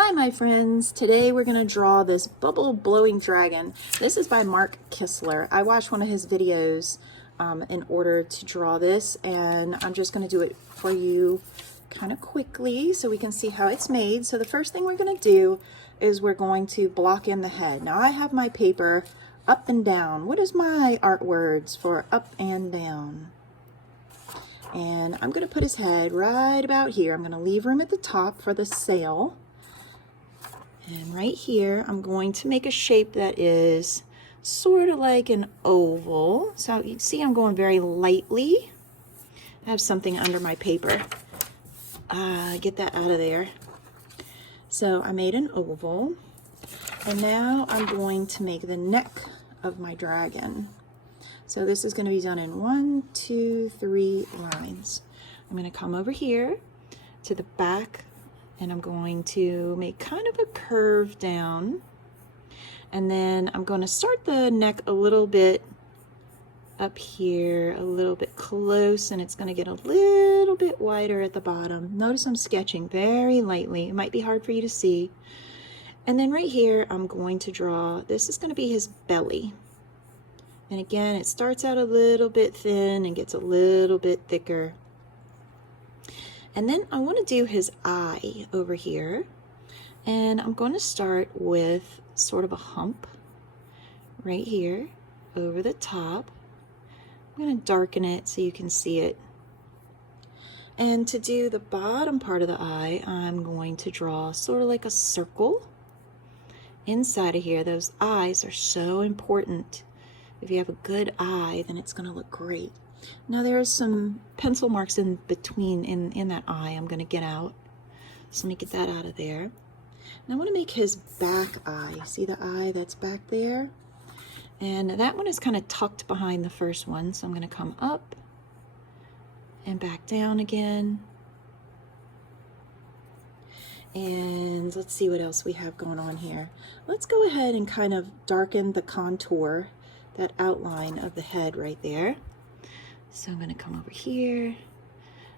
Hi my friends, today we're going to draw this bubble blowing dragon. This is by Mark Kistler. I watched one of his videos in order to draw this, and I'm just going to do it for you kind of quickly so we can see how it's made. So the first thing we're going to do is we're going to block in the head. Now I have my paper up and down. What is my art words for up and down? And I'm going to put his head right about here. I'm going to leave room at the top for the sail. And right here, I'm going to make a shape that is sort of like an oval. So you see I'm going very lightly. I have something under my paper. Get that out of there. So I made an oval. And now I'm going to make the neck of my dragon. So this is going to be done in 1, 2, 3 lines. I'm going to come over here to the back, and I'm going to make kind of a curve down. And then I'm going to start the neck a little bit up here, a little bit close, and it's going to get a little bit wider at the bottom. Notice I'm sketching very lightly. It might be hard for you to see. And then right here, I'm going to draw, this is going to be his belly. And again, it starts out a little bit thin and gets a little bit thicker. And then I want to do his eye over here. And I'm going to start with sort of a hump right here over the top. I'm going to darken it so you can see it. And to do the bottom part of the eye, I'm going to draw sort of like a circle inside of here. Those eyes are so important. If you have a good eye, then it's going to look great. Now there's some pencil marks in between in that eye I'm going to get out. So let me get that out of there. Now I want to make his back eye. See the eye that's back there? And that one is kind of tucked behind the first one. So I'm going to come up and back down again. And let's see what else we have going on here. Let's go ahead and kind of darken the contour, that outline of the head right there. So I'm going to come over here.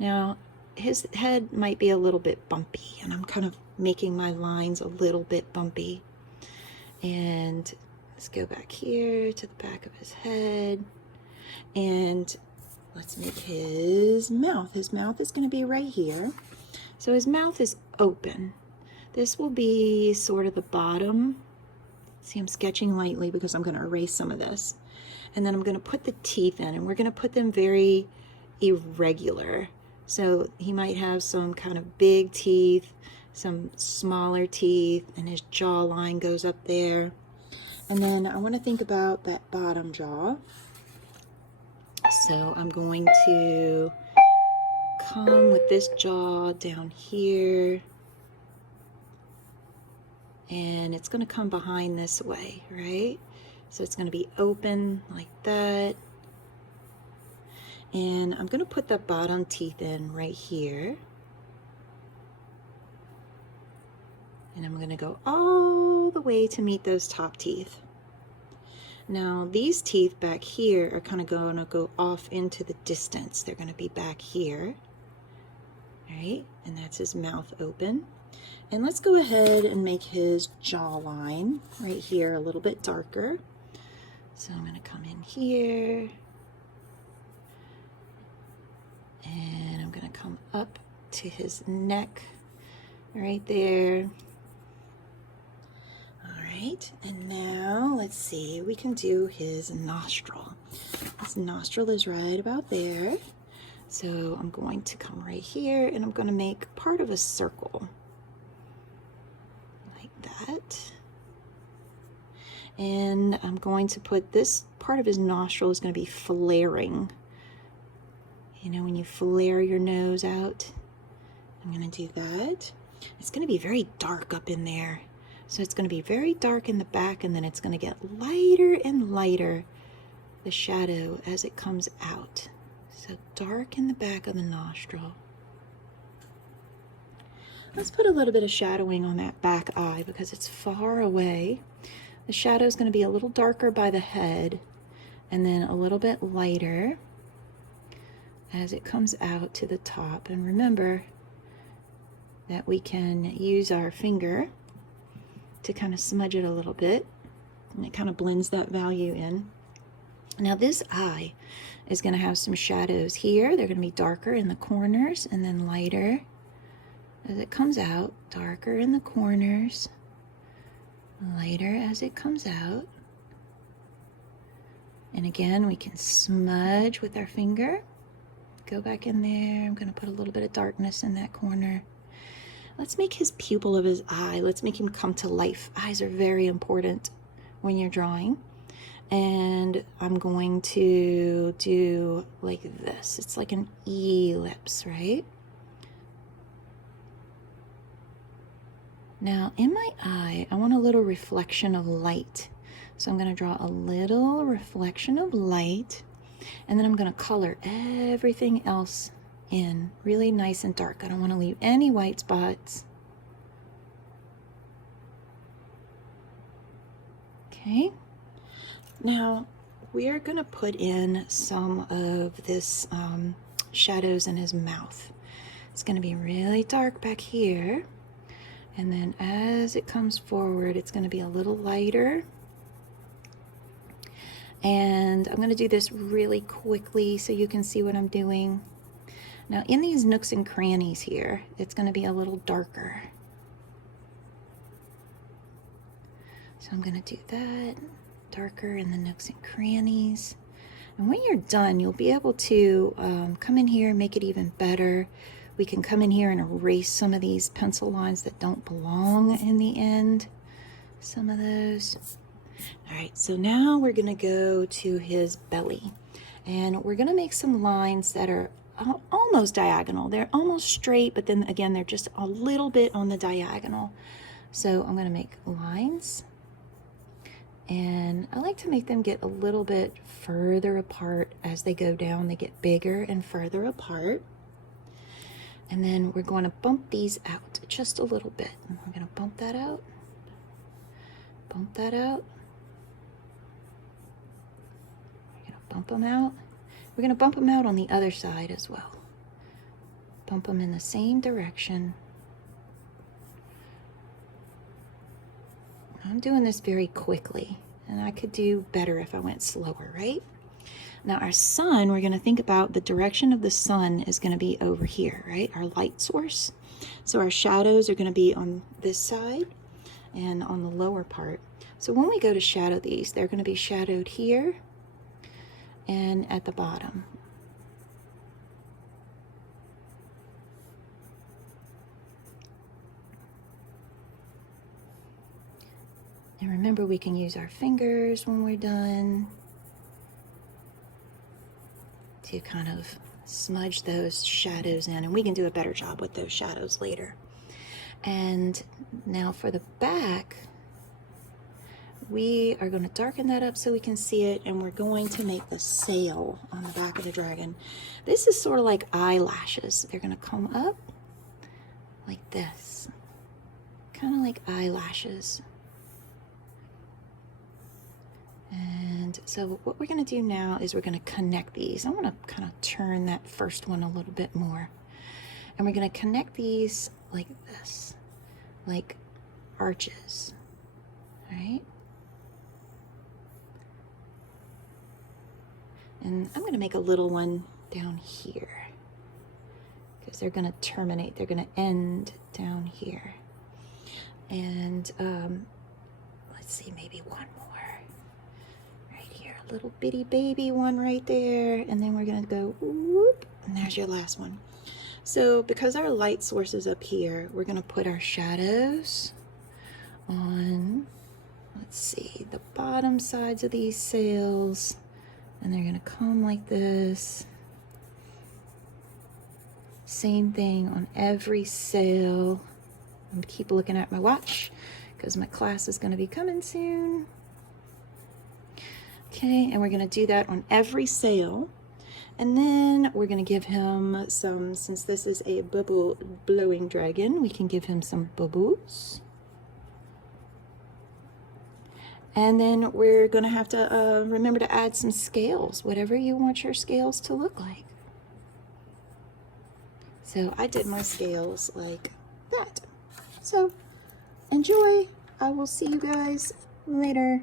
Now his head might be a little bit bumpy, and I'm kind of making my lines a little bit bumpy. And let's go back here to the back of his head, and let's make his mouth. His mouth is going to be right here. So his mouth is open. This will be sort of the bottom. See, I'm sketching lightly because I'm going to erase some of this. And then I'm going to put the teeth in, and we're going to put them very irregular. So he might have some kind of big teeth, some smaller teeth, and his jawline goes up there. And then I want to think about that bottom jaw. So I'm going to come with this jaw down here. And it's going to come behind this way, right? So it's going to be open like that. And I'm going to put the bottom teeth in right here. And I'm going to go all the way to meet those top teeth. Now these teeth back here are kind of going to go off into the distance. They're going to be back here. All right? And that's his mouth open. And let's go ahead and make his jawline right here a little bit darker. So I'm going to come in here, and I'm going to come up to his neck right there. All right, and now let's see, we can do his nostril. His nostril is right about there. So I'm going to come right here, and I'm going to make part of a circle. That, and I'm going to put this part of his nostril is going to be flaring. You know, when you flare your nose out, I'm going to do that. It's going to be very dark up in there, so it's going to be very dark in the back, and then it's going to get lighter and lighter, the shadow, as it comes out. So dark in the back of the nostril. Let's put a little bit of shadowing on that back eye because it's far away. The shadow is going to be a little darker by the head, and then a little bit lighter as it comes out to the top. And remember that we can use our finger to kind of smudge it a little bit, and it kind of blends that value in. Now this eye is going to have some shadows here. They're going to be darker in the corners and then lighter as it comes out, darker in the corners, lighter as it comes out. And again, we can smudge with our finger. Go back in there. I'm going to put a little bit of darkness in that corner. Let's make his pupil of his eye. Let's make him come to life. Eyes are very important when you're drawing. And I'm going to do like this. It's like an ellipse, right? Now in my eye, I want a little reflection of light. So I'm going to draw a little reflection of light, and then I'm going to color everything else in really nice and dark. I don't want to leave any white spots. Okay. Now we are going to put in some of this shadows in his mouth. It's going to be really dark back here, and then as it comes forward, it's going to be a little lighter. And I'm going to do this really quickly so you can see what I'm doing. Now in these nooks and crannies here, it's going to be a little darker. So I'm going to do that, darker in the nooks and crannies. And when you're done, you'll be able to come in here and make it even better. We can come in here and erase some of these pencil lines that don't belong in the end. Some of those. All right, so now we're going to go to his belly, and we're going to make some lines that are almost diagonal. They're almost straight, but then again, they're just a little bit on the diagonal. So I'm going to make lines, and I like to make them get a little bit further apart as they go down. They get bigger and further apart. And then we're going to bump these out just a little bit. We're going to bump that out, bump that out. Bump them out. We're going to bump them out on the other side as well. Bump them in the same direction. I'm doing this very quickly, and I could do better if I went slower, right? Now our sun, we're going to think about the direction of the sun is going to be over here, right? Our light source. So our shadows are going to be on this side and on the lower part. So when we go to shadow these, they're going to be shadowed here and at the bottom. And remember, we can use our fingers when we're done to kind of smudge those shadows in, and we can do a better job with those shadows later. And now for the back, we are going to darken that up so we can see it, and we're going to make the sail on the back of the dragon. This is sort of like eyelashes. They're going to come up like this, kind of like eyelashes. And so what we're going to do now is we're going to connect these. I want to kind of turn that first one a little bit more. And we're going to connect these like this, like arches, right? And I'm going to make a little one down here because they're going to terminate, they're going to end down here. And let's see, maybe one more right here, a little bitty baby one right there. And then we're going to go whoop, and there's your last one. So because our light source is up here, we're going to put our shadows on, let's see, the bottom sides of these sails. And they're going to come like this. Same thing on every sail. I'm going to keep looking at my watch because my class is going to be coming soon. Okay, and we're going to do that on every sail. And then we're going to give him some, since this is a bubble blowing dragon, we can give him some bubbles. And then we're going to have to remember to add some scales, whatever you want your scales to look like. So I did my scales like that. So enjoy. I will see you guys later.